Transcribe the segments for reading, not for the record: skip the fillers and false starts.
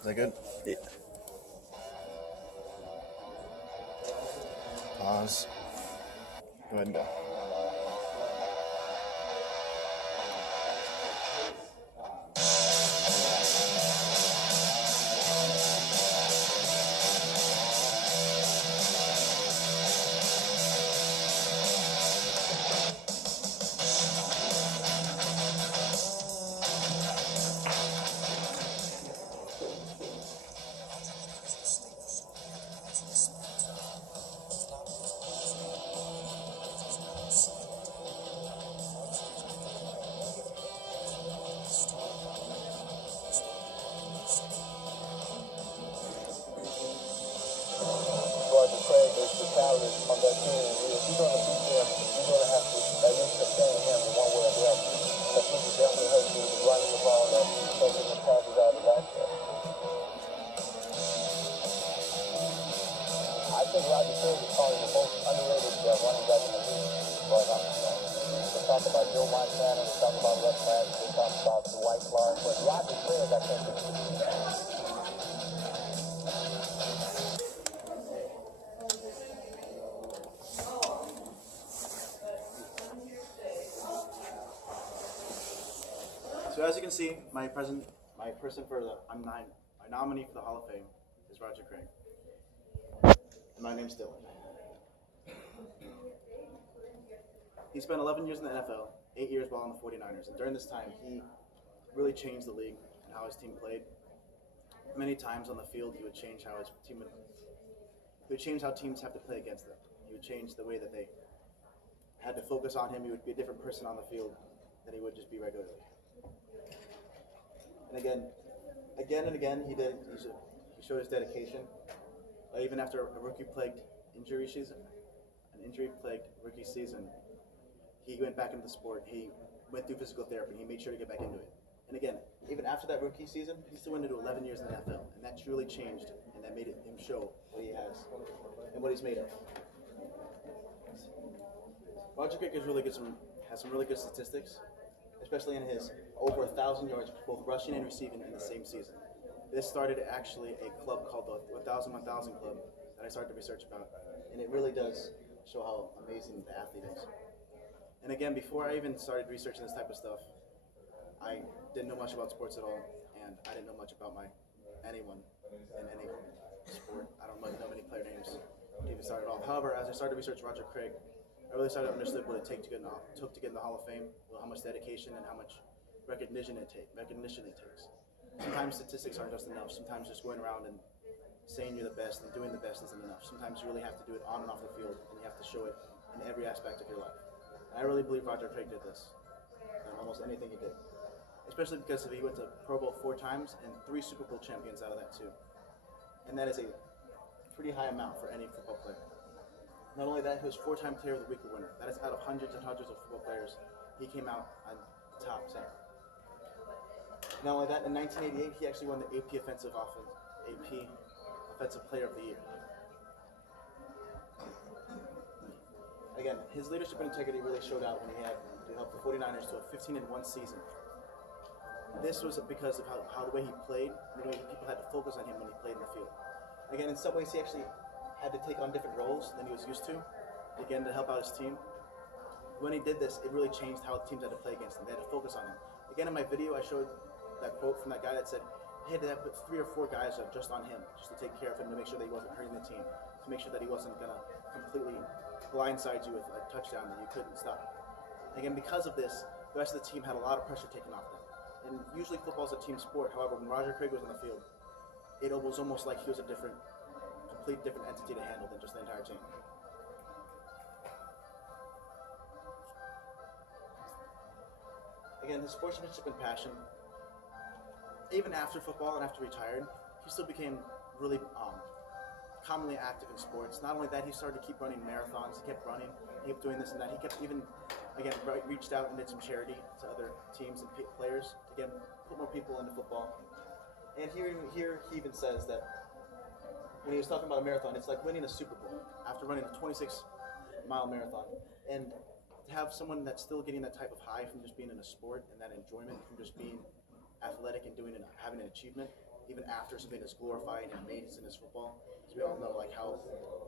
Is that good? Yeah. Pause. Go ahead and go. Roger Craig is the talent on that team. If you're going to beat him, you're going to have to at least sustain him in one way or the other. Because he can definitely hurt you running the ball and taking the passes out of that. I think Roger Craig is probably the most underrated running back in the league. But they talk about Joe Montana, they talk about Russ Matthews, they talk about Dwight Clark, but Roger Craig, I think, is So as you can see, my person for the my nominee for the Hall of Fame is Roger Craig. And my name's Dylan. He spent 11 years in the NFL, 8 years while on the 49ers, and during this time, he really changed the league and how his team played. Many times on the field, he would change how his team he would change how teams have to play against them. He would change the way that they had to focus on him. He would be a different person on the field than he would just be regularly. And again and again, he showed his dedication. Even after a rookie-plagued injury season, an injury-plagued rookie season, he went back into the sport. He went through physical therapy. He made sure to get back into it. And again, even after that rookie season, he still went into 11 years in the NFL, and that truly changed, and that made him show what he has and what he's made of. Roger Craig has some really good statistics, especially in his over 1,000 yards, both rushing and receiving in the same season. This started actually a club called the 1,000 Club that I started to research about, and it really does show how amazing the athlete is. And again, before I even started researching this type of stuff, I didn't know much about sports at all, and I didn't know much about anyone in any sport. I don't know many player names to even start at all. However, as I started to research Roger Craig, I really started to understand what it took to get in the Hall of Fame, how much dedication and how much recognition it takes. Sometimes statistics aren't just enough. Sometimes just going around and saying you're the best and doing the best isn't enough. Sometimes you really have to do it on and off the field, and you have to show it in every aspect of your life. And I really believe Roger Craig did this in almost anything he did, especially because he went to Pro Bowl 4 times and 3 Super Bowl champions out of that too. And that is a pretty high amount for any football player. Not only that, he was 4-time Player of the Week winner. That is out of hundreds and hundreds of football players. He came out on top 10. Not only that, in 1988, he actually won the AP Offensive Player of the Year. Again, his leadership and integrity really showed out when he had to help the 49ers to a 15-1 season. This was because of how the way he played, and the way people had to focus on him when he played in the field. Again, in some ways, he actually had to take on different roles than he was used to, again, to help out his team. When he did this, it really changed how the teams had to play against him. They had to focus on him. Again, in my video, I showed that quote from that guy that said, hey, they had to put 3 or 4 guys up just on him, just to take care of him, to make sure that he wasn't hurting the team, to make sure that he wasn't going to completely blindside you with a touchdown that you couldn't stop. Again, because of this, the rest of the team had a lot of pressure taken off them. And usually football is a team sport. However, when Roger Craig was on the field, it was almost like he was a complete different entity to handle than just the entire team. Again, his sportsmanship and passion, even after football and after retired, he still became really commonly active in sports. Not only that, he started to keep running marathons. He kept running. He kept doing this and that. He kept even, again, reached out and did some charity to other teams and players. Again, put more people into football. And here he even says that when he was talking about a marathon, it's like winning a Super Bowl after running a 26-mile marathon. And to have someone that's still getting that type of high from just being in a sport and that enjoyment from just being athletic and doing it, having an achievement, even after something is glorified and amazing as football. Because we all know like how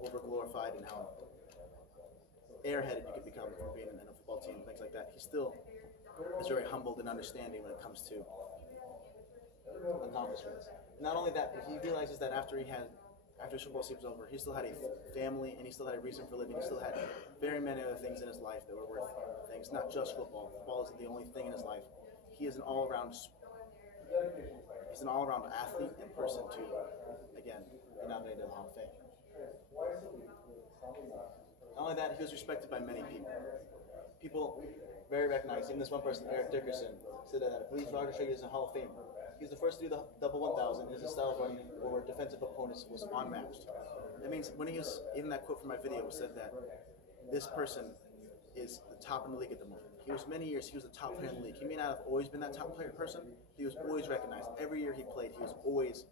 over-glorified and how airheaded you can become from being in a football team and things like that. He still is very humbled and understanding when it comes to accomplishments. Not only that, but he realizes that after his football season's over, he still had a family and he still had a reason for living. He still had very many other things in his life that were worth things, not just football. Football isn't the only thing in his life. He is an all-around athlete and person to, again, be nominated in the Hall of Fame. Not only that, he was respected by many people. People very recognized. Even this one person, Eric Dickerson, said that I believe Roger Shea is a Hall of Famer. He was the first to do the double 1,000. His style of running over defensive opponents was unmatched. That means when he was, even that quote from my video said that this person is the top in the league at the moment. He was many years, he was the top player in the league. He may not have always been that top player person. He was always recognized. Every year he played, he was always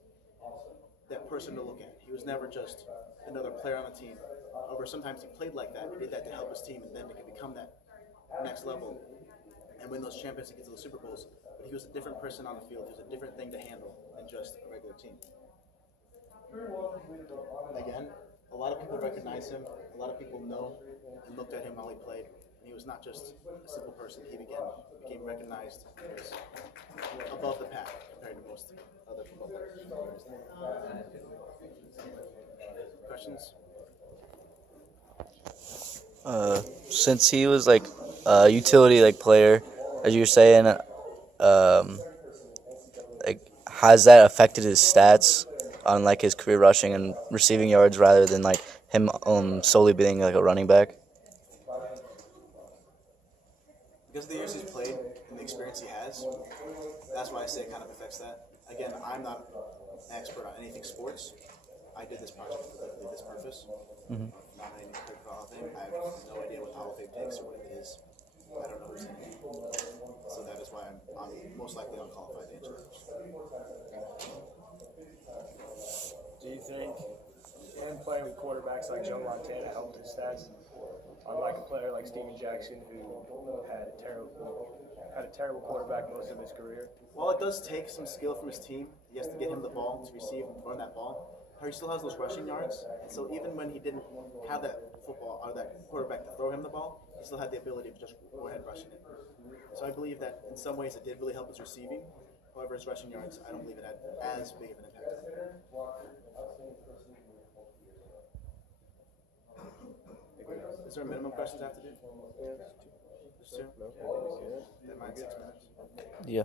that person to look at. He was never just another player on the team. Or sometimes he played like that. He did that to help his team, and then he could become that next level and win those championships and get to the Super Bowls. But he was a different person on the field. He was a different thing to handle than just a regular team. Again, a lot of people recognize him. A lot of people know and looked at him while he played. And he was not just a simple person. He became recognized as above the pack compared to most other football players. Questions? Since he was like a utility like player, as you were saying, like has that affected his stats on like his career rushing and receiving yards rather than like him solely being like a running back? Because of the years he's played and the experience he has, that's why I say it kind of affects that. Again, I'm not an expert on anything sports. I did this project for this purpose. Nominating for the Hall of Fame. I have no idea what the Hall of Fame takes or what it is. I don't know who's in it. So that is why I'm most likely unqualified to answer that question. Do you think him playing with quarterbacks like Joe Montana helped his stats? Unlike a player like Steven Jackson, who had a terrible quarterback most of his career. While it does take some skill from his team, he has to get him the ball to receive and run that ball. He still has those rushing yards, and so even when he didn't have that football or that quarterback to throw him the ball, he still had the ability to just go ahead and rush it. So I believe that in some ways it did really help his receiving. However, his rushing yards, I don't believe it had as big of an impact. Is there a minimum questions I have to do? Just two? That might 6 minutes. Yeah.